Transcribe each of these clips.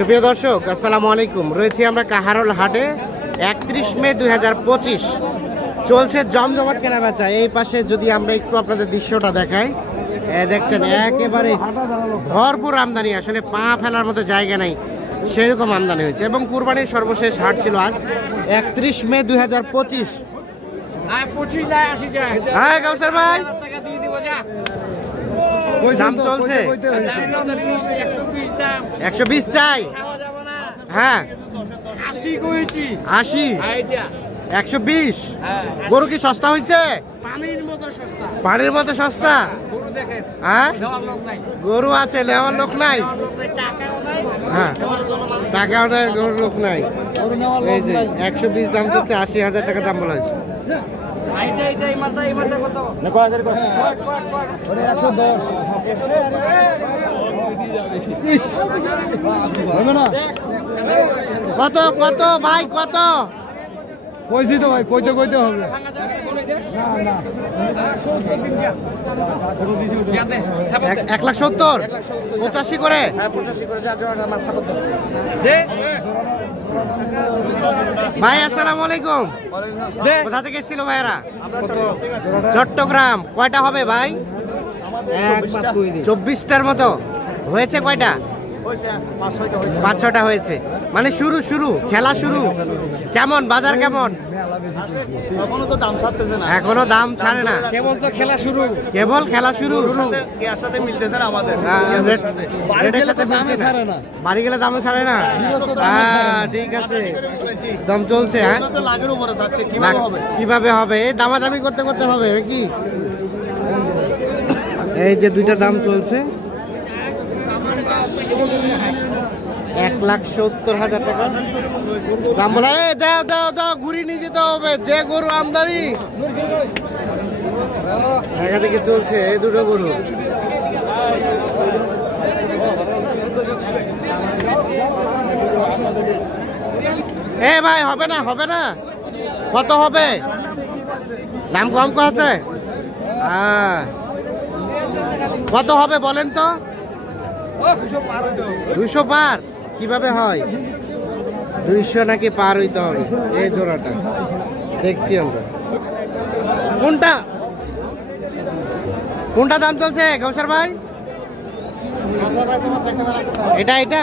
সুপ্রিয় দর্শক আসসালামু আলাইকুম। রয়েছি আমরা কাহারোল হাটে। 31 মে 2025 চলছে জমজমাট কেনাবেচা। এই পাশে যদি আমরা একটু আপনাদের দৃশ্যটা দেখাই, দেখছেন একেবারে ভরপুর আমদানি, আসলে পা ফেলার মতো জায়গা নাই সেরকম আমদানি হয়েছে। এবং কুরবানির সর্বশেষ হাট ছিল আজ 31 মে 2025। হ্যাঁ কাউসার ভাই, দাম চলছে 120 চাই। হ্যাঁ 80 120। গরু কি সস্তা হয়েছে? পানির মতো সস্তা। হ্যাঁ গরু আছে, নেওয়ার লোক নাই। হ্যাঁ টাকাও নাই, গরুর লোক নাই। এই যে 120 দাম চলছে, 80,000 টাকা দাম বলা হয়েছে। কত কত ভাই কত কইছি তো ভাই, কইতে কইতে হবে। 1,70,000 85 করে। ভাই আসসালামু আলাইকুম। কোথা থেকে এসেছিল ভাইরা? চট্টগ্রাম। কয়টা হবে ভাই? 24টার মতো হয়েছে। কয়টা? 5-6টা হয়েছে। মানে শুরু খেলা শুরু। কেমন বাজার কেমন? এখনো তো দাম ছাড়তেছে না, এখনো দাম ছাড়ে না, কেবল তো খেলা শুরু, কেবল খেলা শুরু। এর সাথে মিলতেছে না আমাদের। বাড়ি গেলে তো দামে ছাড়ে না, বাড়ি গেলে দামে ছাড়ে না। হ্যাঁ ঠিক আছে, দাম চলছে। হ্যাঁ লাখের উপরে যাচ্ছে, কিভাবে হবে? এই দামাদামি করতে করতে হবে নাকি? এই যে দুইটা দাম চলছে, 1,70,000 টাকা দাম বলা। দাও দাও দাও, ঘুরি নিয়ে যেতে হবে। যে গরু আমদানি দেখা থেকে চলছে এই দুটো গরু। এ ভাই হবে না, হবে না। কত হবে? দাম কম আছে। কত হবে বলেন তো? 200 পার। কিভাবে হয়? 200 নাকি পার হইতে হবে। এই জোড়াটা দেখছি আমরা। কোনটা দাম চলছে কাউসার ভাই? এটা এটা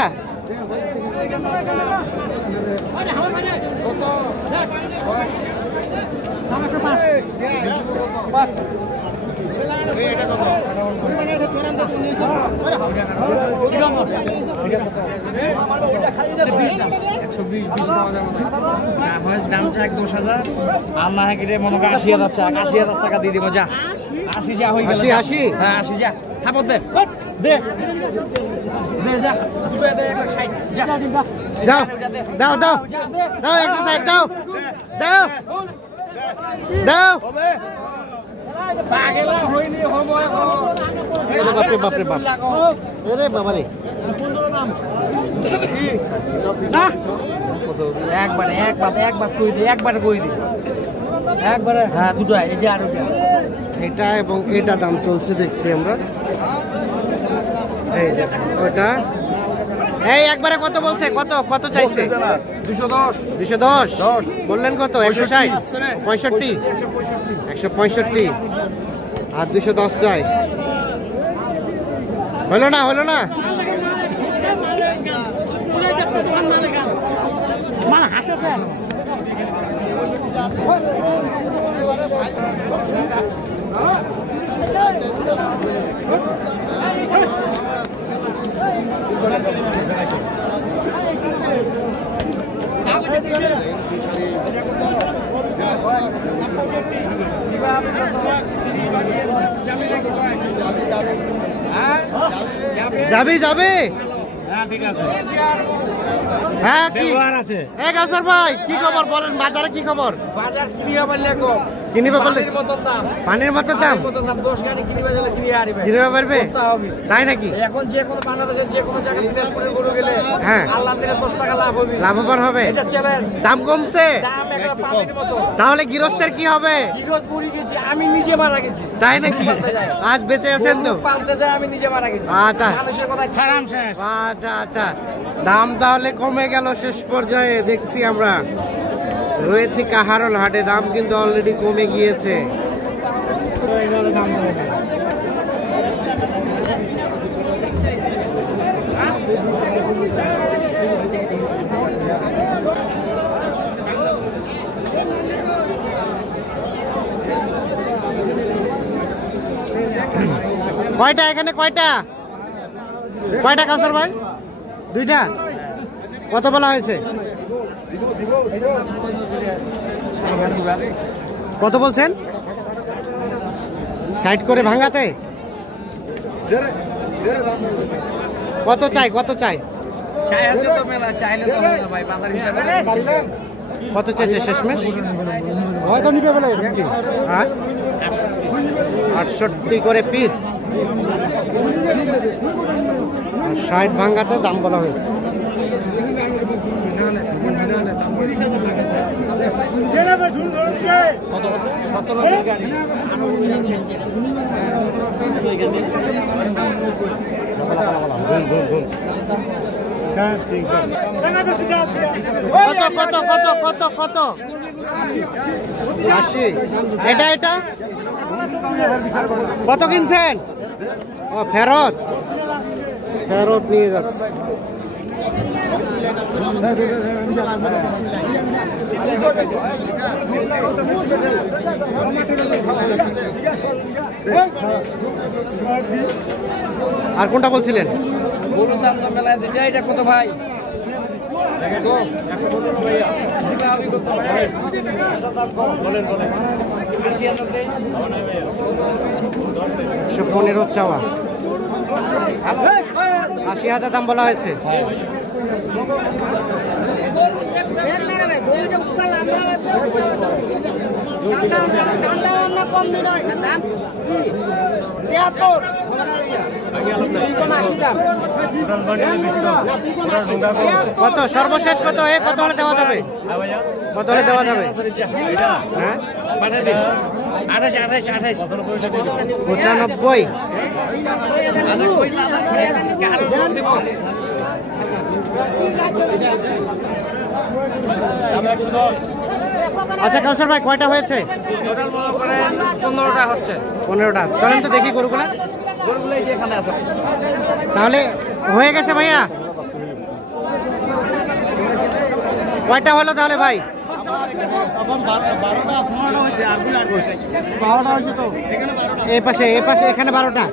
দাম চাই 10,000। আল্লাহ মনে করেন 80,000 টাকা দিয়ে দিব। যা 80 যা হয়ে গেল। 80। হ্যাঁ 80 যা। থাপত দে দে দে যা। 1,60 যা। দাও দাও দাও দাও, 160 দাও দাও দাও। বাপরে বাপরে বাপ, আরে বাবা রে। একবার কই দি, একবারে কই দি, একবারে। হ্যাঁ দুটো, এই যে আর ওটা। এটা এবং এটা দাম চলছে দেখছি আমরা। এই যে ওটা। এই একবারে কত বলছে? কত কত চাইছে? 210 বললেন। কত? 160 65 165 আর 210 চাই। হলো না, হলো না। যাবি যাবি। হ্যাঁ কি আছে? কাউসার ভাই কি খবর বলেন? বাজারে কি খবর? বাজার কি হবে লেখো? কিনিবা বললে পানির মতন দাম, পানির মতো দাম পানির মতন দাম। 10 গাড়ি কিনিবা গেলে কিনে আরিবে, কিনিবা পারবে করতে হবে। তাই নাকি? এখন যে কোনো বাংলাদেশের যে কোনো জায়গায় দিনাজপুরের গরু গেলে হ্যাঁ। আল্লাহ দিলে 10 টাকা লাভ হবে, লাভবান হবে। এটা চ্যালেঞ্জ। দাম কমছে দাম একটা পানির মতো। তাহলে গৃহস্থের কি হবে? গিরজ বুড়ি গেছি, আমি নিজে মারা গেছি। তাই নাকি? পালতে যায়। আজ বেঁচে আছেন তো? গরু পালতে যায়, আমি নিজে মারা গেছি। আচ্ছা। মানুষের কথায় খারাপ শেষ। আচ্ছা আচ্ছা, দাম তাহলে কমে গেল শেষ পর্যায়ে দেখছি আমরা। রয়েছি কাহারোল হাটে, দাম কিন্তু অলরেডি কমে গিয়েছে। কয়টা এখানে, কয়টা কয়টা কাউসার ভাই? দুইটা। কত বলা হয়েছে? কত বলছেন? সাইড করে ভাঙাতে কত চাই, কত চাই? চাই আছে তো মেলা, চাইলে তো হবে না ভাই, বাজার হিসাবে। কত চাইছে শেষমেশ? হয়তো নিবে বলে 68 করে পিস। 60 ভাঙাতে দাম বলা হয়েছে। কত কত কত কত কত? 80। এটা এটা কত কিনছেন? ও ফেরত, ফেরত নিয়ে যাচ্ছে। আর কোনটা বলছিলেন? গরুর দাম তো মেলায় দিচ্ছে, এটা কত ভাই? একশো 15 চাওয়া, 80,000 দাম বলা হয়েছে। কত সর্বশেষ কত? কত হলে দেওয়া যাবে? কত হলে দেওয়া যাবে? হ্যাঁ 28। 95। আচ্ছা কাউসার ভাই, কয়টা হয়েছে? 15টা হচ্ছে। 15টা। চলেন তো দেখি গরুগুলা। গরুগুলোই যে এখানে আছে। তাহলে হয়ে গেছে ভাইয়া? কয়টা হলো তাহলে ভাই? 12 পাশে, এ পাশে, এখানে 12টা।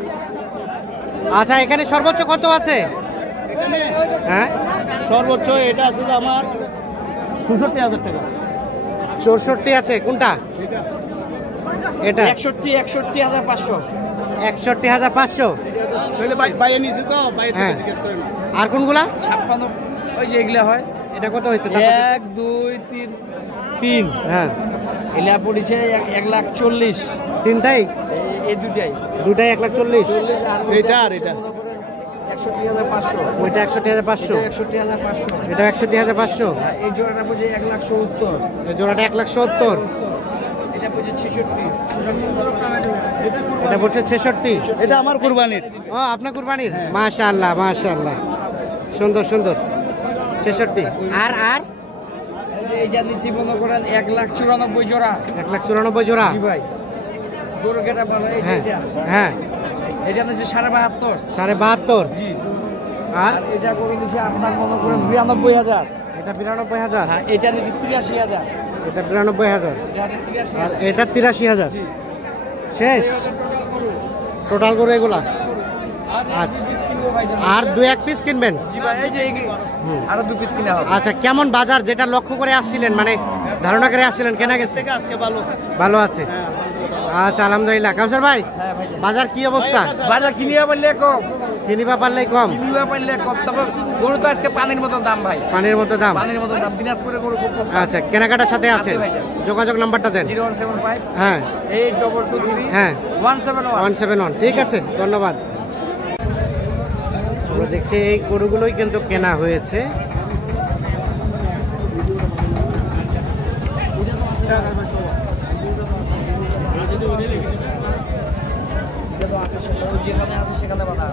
আচ্ছা, এখানে সর্বোচ্চ কত আছে? হ্যাঁ সর্বোচ্চ এটা আছে আমার ৬৪,০০০ টাকা। 64 আছে। কোনটা? এটা 61,500। 61,500। বাইরে নিয়েছি তো, বাইরে হ্যাঁ। জিজ্ঞেস করেন। আর কোনগুলা? 56। ওই যে এগুলা হয়। এটা কত হয়েছে? 1 2 3। হ্যাঁ, এলা পড়েছে 1,40,000। তিনটাই? এই দুটাই দুটাই 1,40,000। এটা আর এটা 61,500। ওইটা 61,500। 61,500। এটা 61,500। এই জোড়াটা পড়ছে 1,70,000। এই জোড়াটা 1,70,000। এটা পড়ছে 66। এটা পড়ছে 66। এটা আমার কুরবানির। ও আপনার কুরবানির? মাশাআল্লাহ মাশাআল্লাহ, সুন্দর সুন্দর। 66। আর আর এইটা নিচ্ছি মনে করেন 1,94,000 জোড়া। 1,94,000 জোড়া। জি ভাই, গরু কেটা ভালো। এই যে হ্যাঁ এটা, হ্যাঁ, এটা নিচ্ছে 72,500। 72,500। জি। আর আর এটা করে নিচ্ছে আপনার মনে করেন 92,000। এটা 92,000। হ্যাঁ, এটা নিচ্ছে 83,000। এটা 92,000। এটা 83,000। আর এটা 83,000। জি। শেষ টোটাল করে এগুলা? আর আচ্ছা। পিস কিনবো ভাই। আর 2-1 পিস কিনবেন? জি ভাই, এই যে আরো 2 পিস কিনা হবে। আচ্ছা, কেমন বাজার? যেটা লক্ষ্য করে আসছিলেন, মানে ধারণা করে আসছিলেন, কেনা গেছে? আজকে ভালো। ভালো আছে। আচ্ছা আলহামদুলিল্লাহ। কাউসার ভাই, হ্যাঁ ভাই, বাজার কি অবস্থা? বাজার কিনিয়া বললে কম। কিনিবা পারলেই কম, কিনিবা পারলে কম। তারপর গরু তো আজকে পানির মতো দাম ভাই, পানির মতো দাম। পানির মতো দাম। দিনাজপুরের গরু খুব কম। আচ্ছা, কেনাকাটার সাথে আছেন, যোগাযোগ নাম্বারটা দেন। 0175 হ্যাঁ 8223 হ্যাঁ 171। 171, ঠিক আছে, ধন্যবাদ। আমরা দেখছি এই গরুগুলোই কিন্তু কেনা হয়েছে। যেখানে আছে সেখানে বাধা।